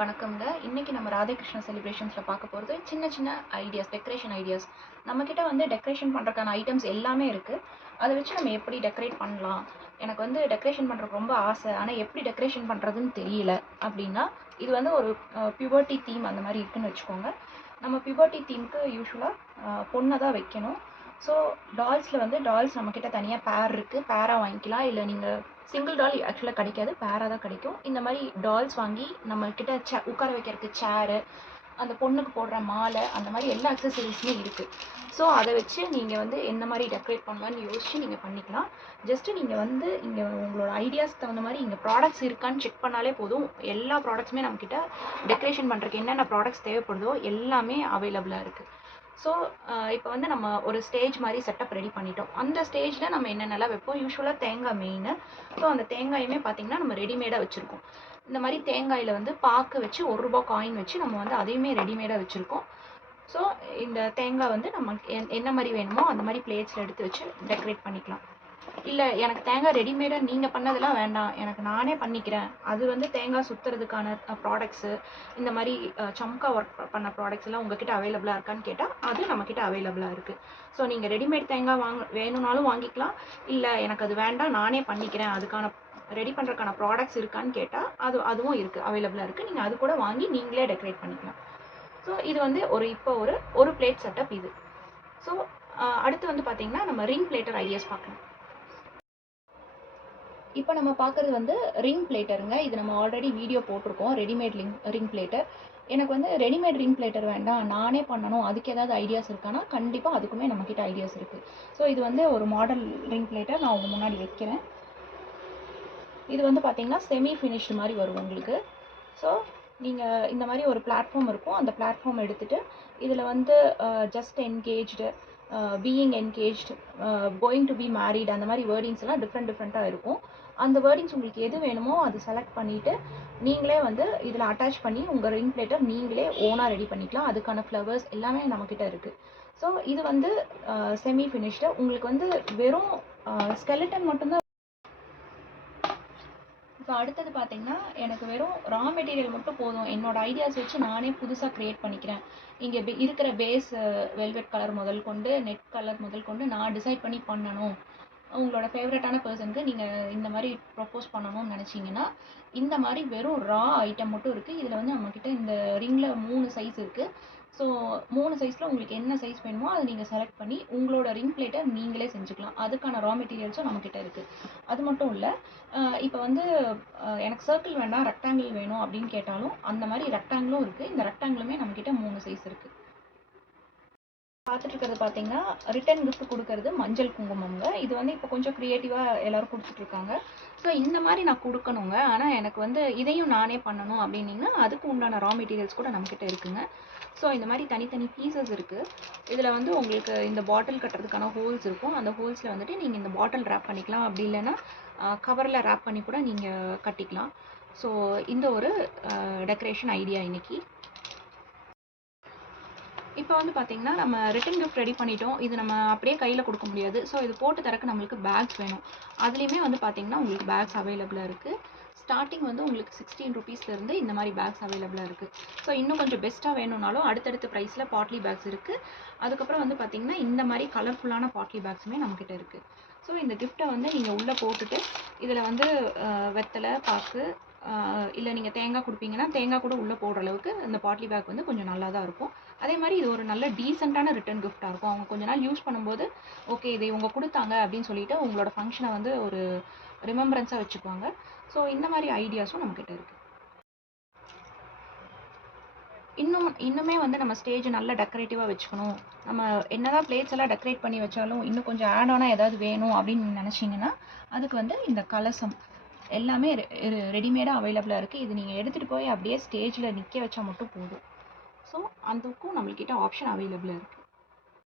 வணக்கம்ங்க. இன்னைக்கு நம்ம ராதாகிருஷ்ண செலிப்ரேஷன்ஸ்ல பார்க்க போறது சின்ன சின்ன ஐடியாஸ், டெக்கரேஷன் ஐடியாஸ். நம்மகிட்ட வந்து டெக்கரேஷன் பண்றதுக்கான ஐட்டம்ஸ் எல்லாமே இருக்கு. அத வச்சு நம்ம எப்படி டெக்கரேட் பண்ணலாம்? எனக்கு வந்து டெக்கரேஷன் பண்றதுக்கு ரொம்ப ஆசை. ஆனா எப்படி டெக்கரேஷன் பண்றதுன்னு தெரியல அப்படின்னா, இது வந்து ஒரு பியூபர்ட்டி தீம் அந்த மாதிரி இருக்குன்னு வச்சுக்கோங்க. நம்ம பியூபர்ட்டி தீம்க்கு யூசுவலா பொண்ணை தான் வைக்கணும். ஸோ டால்ஸ் நம்மக்கிட்ட தனியாக பேர் இருக்குது. பேராக வாங்கிக்கலாம். இல்லை நீங்கள் சிங்கிள் டால் ஆக்சுவலாக கிடைக்காது, பேராக தான் கிடைக்கும். இந்த மாதிரி டால்ஸ் வாங்கி நம்மக்கிட்ட உட்கார வைக்கிறதுக்கு சேரு, அந்த பொண்ணுக்கு போடுற மாலை, அந்த மாதிரி எல்லா அக்சசரிஸுமே இருக்குது. ஸோ அதை வச்சு நீங்கள் வந்து என்ன மாதிரி டெக்கரேட் பண்ணலான்னு யோசிச்சு நீங்கள் பண்ணிக்கலாம். ஜஸ்ட்டு நீங்கள் வந்து இங்கே உங்களோட ஐடியாஸ்க்கு தகுந்த மாதிரி இங்கே ப்ராடக்ட்ஸ் இருக்கான்னு செக் பண்ணாலே போதும். எல்லா ப்ராடக்ட்ஸுமே நம்மக்கிட்ட டெக்கரேஷன் பண்ணுறதுக்கு என்னென்ன ப்ராடக்ட்ஸ் தேவைப்படுதோ எல்லாமே அவைலபிளாக இருக்குது. ஸோ இப்போ வந்து நம்ம ஒரு ஸ்டேஜ் மாதிரி செட்டப் ரெடி பண்ணிட்டோம். அந்த ஸ்டேஜில் நம்ம என்னென்னலாம் வைப்போம்? யூஸ்வலாக தேங்காய் மெயின். ஸோ அந்த தேங்காயுமே பார்த்திங்கன்னா நம்ம ரெடிமேடாக வச்சுருக்கோம். இந்த மாதிரி தேங்காயில் வந்து பாக்கு வச்சு ₹1 காயின் வச்சு நம்ம வந்து அதையுமே ரெடிமேடாக வச்சுருக்கோம். ஸோ இந்த தேங்காய் வந்து நம்ம என்ன மாதிரி வேணுமோ அந்த மாதிரி பிளேட்ஸில் எடுத்து வச்சு டெக்கரேட் பண்ணிக்கலாம். இல்லை எனக்கு தேங்காய் ரெடிமேடாக நீங்கள் பண்ணதெல்லாம் வேண்டாம், எனக்கு நானே பண்ணிக்கிறேன், அது வந்து தேங்காய் சுற்றுறதுக்கான ப்ராடக்ட்ஸு, இந்த மாதிரி சம்கா ஒர்க் பண்ண ப்ராடக்ட்ஸ் எல்லாம் உங்ககிட்ட அவைலபிளாக இருக்கான்னு கேட்டால் அது நம்மக்கிட்ட அவைலபிளாக இருக்குது. ஸோ நீங்கள் ரெடிமேட் தேங்காய் வேணும்னாலும் வாங்கிக்கலாம். இல்லை எனக்கு அது வேண்டாம், நானே பண்ணிக்கிறேன், அதுக்கான ரெடி பண்ணுறதுக்கான ப்ராடக்ட்ஸ் இருக்கான்னு கேட்டால் அதுவும் இருக்குது, அவைலபிளாக இருக்குது. நீங்கள் அது கூட வாங்கி நீங்களே டெக்கரேட் பண்ணிக்கலாம். ஸோ இது வந்து இப்போ ஒரு பிளேட் செட்டப் இது. ஸோ அடுத்து வந்து பார்த்திங்கன்னா நம்ம ரிங் பிளேட்டர் ஐடியாஸ் பார்க்கலாம். இப்போ நம்ம பார்க்குறது வந்து ரிங் பிளேட்டருங்க. இது நம்ம ஆல்ரெடி வீடியோ போட்டிருக்கோம், ரெடிமேட் ரிங் பிளேட்டர். எனக்கு வந்து ரெடிமேட் ரிங் பிளேட்டர் வேண்டாம், நானே பண்ணணும், அதுக்கு ஏதாவது ஐடியாஸ் இருக்கான்னா கண்டிப்பாக அதுக்குமே நம்மக்கிட்ட ஐடியாஸ் இருக்குது. ஸோ இது வந்து ஒரு மாடல் ரிங் பிளேட்டர் நான் உங்கள் முன்னாடி வைக்கிறேன். இது வந்து பார்த்திங்கன்னா செமி ஃபினிஷ்டு மாதிரி வரும் உங்களுக்கு. ஸோ நீங்கள் இந்த மாதிரி ஒரு பிளாட்ஃபார்ம் இருக்கும், அந்த பிளாட்ஃபார்ம் எடுத்துகிட்டு இதில் வந்து just engaged, being engaged, going to be married, அந்த மாதிரி வேர்டிங்ஸ் எல்லாம் டிஃப்ரெண்ட்டாக இருக்கும். அந்த வேர்டிங்ஸ் உங்களுக்கு எது வேணுமோ அது செலக்ட் பண்ணிவிட்டு நீங்களே வந்து இதில் அட்டாச் பண்ணி உங்கள் ரிங் பிளேட்டர் நீங்களே ஓனாக ரெடி பண்ணிக்கலாம். அதுக்கான ஃப்ளவர்ஸ் எல்லாமே நம்மக்கிட்ட இருக்குது. ஸோ இது வந்து செமி ஃபினிஷ்டு. உங்களுக்கு வந்து வெறும் ஸ்கெலட்டன் மட்டும்தான். இப்போ அடுத்தது பார்த்திங்கன்னா எனக்கு வெறும் ரா மெட்டீரியல் மட்டும் போதும், என்னோடய ஐடியாஸ் வச்சு நானே புதுசாக க்ரியேட் பண்ணிக்கிறேன். இங்கே இருக்கிற பேஸ் வெல்வெட் கலர் முதல் கொண்டு நெட் கலர் முதல் கொண்டு நான் டிசைட் பண்ணி பண்ணணும், உங்களோட ஃபேவரட்டான பர்சனுக்கு நீங்கள் இந்த மாதிரி ப்ரப்போஸ் பண்ணணும்னு நினச்சிங்கன்னா இந்த மாதிரி வெறும் ரா ஐட்டம் மட்டும் இருக்குது. இதில் வந்து நம்மக்கிட்ட இந்த ரிங்கில் 3 சைஸ் இருக்குது. ஸோ 3 சைஸில் உங்களுக்கு என்ன சைஸ் வேணுமோ அதை நீங்கள் செலக்ட் பண்ணி உங்களோட ரிங் பிளேட்டை நீங்களே செஞ்சுக்கலாம். அதுக்கான ரா மெட்டீரியல்ஸும் நம்மக்கிட்ட இருக்குது. அது மட்டும் இல்லை, இப்போ வந்து எனக்கு சர்க்கிள் வேண்டாம், ரெக்டாங்கிள் வேணும் அப்படின்னு கேட்டாலும் அந்த மாதிரி ரெக்டாங்கிளும் இருக்குது. இந்த ரெக்டாங்கிளுமே நம்மக்கிட்ட 3 சைஸ் இருக்குது. பார்த்துட்டு இருக்கிறது பார்த்தீங்கன்னா ரிட்டன் கிஃப்ட் கொடுக்கறது மஞ்சள் குங்குமங்க. இது வந்து இப்போ கொஞ்சம் க்ரியேட்டிவாக எல்லோரும் கொடுத்துட்ருக்காங்க. ஸோ இந்த மாதிரி நான் கொடுக்கணுங்க, ஆனால் எனக்கு வந்து இதையும் நானே பண்ணணும் அப்படின்னிங்கன்னா அதுக்கு உண்டான ரா மெட்டீரியல்ஸ் கூட நம்மக்கிட்ட இருக்குங்க. ஸோ இந்த மாதிரி தனித்தனி பீசஸ் இருக்குது. இதில் வந்து உங்களுக்கு இந்த பாட்டில் கட்டுறதுக்கான ஹோல்ஸ் இருக்கும். அந்த ஹோல்ஸில் வந்துட்டு நீங்கள் இந்த பாட்டில் ரேப் பண்ணிக்கலாம், அப்படி இல்லைன்னா கவரில் ரேப் பண்ணி கூட நீங்கள் கட்டிக்கலாம். ஸோ இந்த ஒரு டெக்கரேஷன் ஐடியா இன்றைக்கி. இப்போ வந்து பார்த்திங்கன்னா நம்ம ரிட்டன் கிஃப்ட் ரெடி பண்ணிட்டோம். இது நம்ம அப்படியே கையில் கொடுக்க முடியாது. ஸோ இது போட்டு தரக்கு நம்மளுக்கு பேக்ஸ் வேணும். அதுலேயுமே வந்து பார்த்திங்கன்னா உங்களுக்கு பேக்ஸ் அவைலபிளாக இருக்குது. ஸ்டார்டிங் வந்து உங்களுக்கு 16 ருபீஸ்லேருந்து இந்த மாதிரி பேக்ஸ் அவைலபிளாக இருக்குது. ஸோ இன்னும் கொஞ்சம் பெஸ்ட்டாக வேணும்னாலும் அடுத்தடுத்த ப்ரைஸில் பாட்லி பேக்ஸ் இருக்குது. அதுக்கப்புறம் வந்து பார்த்திங்கன்னா இந்த மாதிரி கலர்ஃபுல்லான பாட்லி பேக்ஸுமே நம்மக்கிட்ட இருக்குது. ஸோ இந்த கிஃப்ட்டை வந்து நீங்கள் உள்ளே போட்டுட்டு இதில் வந்து வெத்தலை பாக்கு, இல்லை நீங்கள் தேங்காய் கொடுப்பீங்கன்னா தேங்காய் கூட உள்ளே போடுற அளவுக்கு இந்த பாட்லி பேக் வந்து கொஞ்சம் நல்லா தான் இருக்கும். அதே மாதிரி இது ஒரு நல்ல டீசெண்டான ரிட்டன் கிஃப்டாக இருக்கும். அவங்க கொஞ்ச நாள் யூஸ் பண்ணும்போது ஓகே இதை இவங்க கொடுத்தாங்க அப்படின்னு சொல்லிட்டு உங்களோட ஃபங்க்ஷனை வந்து ஒரு ரிமெம்பரன்ஸாக வச்சுக்குவாங்க. ஸோ இந்த மாதிரி ஐடியாஸும் நம்மக்கிட்ட இருக்குது. இன்னுமே வந்து நம்ம ஸ்டேஜ் நல்லா டெக்கரேட்டிவாக வச்சுக்கணும், நம்ம என்னதான் பிளேட்ஸ் எல்லாம் டெக்கரேட் பண்ணி வச்சாலும் இன்னும் கொஞ்சம் ஆட் ஆனாக ஏதாவது வேணும் அப்படின்னு நினச்சிங்கன்னா அதுக்கு வந்து இந்த கலசம் எல்லாமே ரெடிமேடாக அவைலபிளாக இருக்குது. இது நீங்கள் எடுத்துகிட்டு போய் அப்படியே ஸ்டேஜில் நிற்க வச்சா மட்டும் போதும். ஸோ அதுக்கும் நம்மள்கிட்ட ஆப்ஷன் அவைலபிளாக இருக்குது.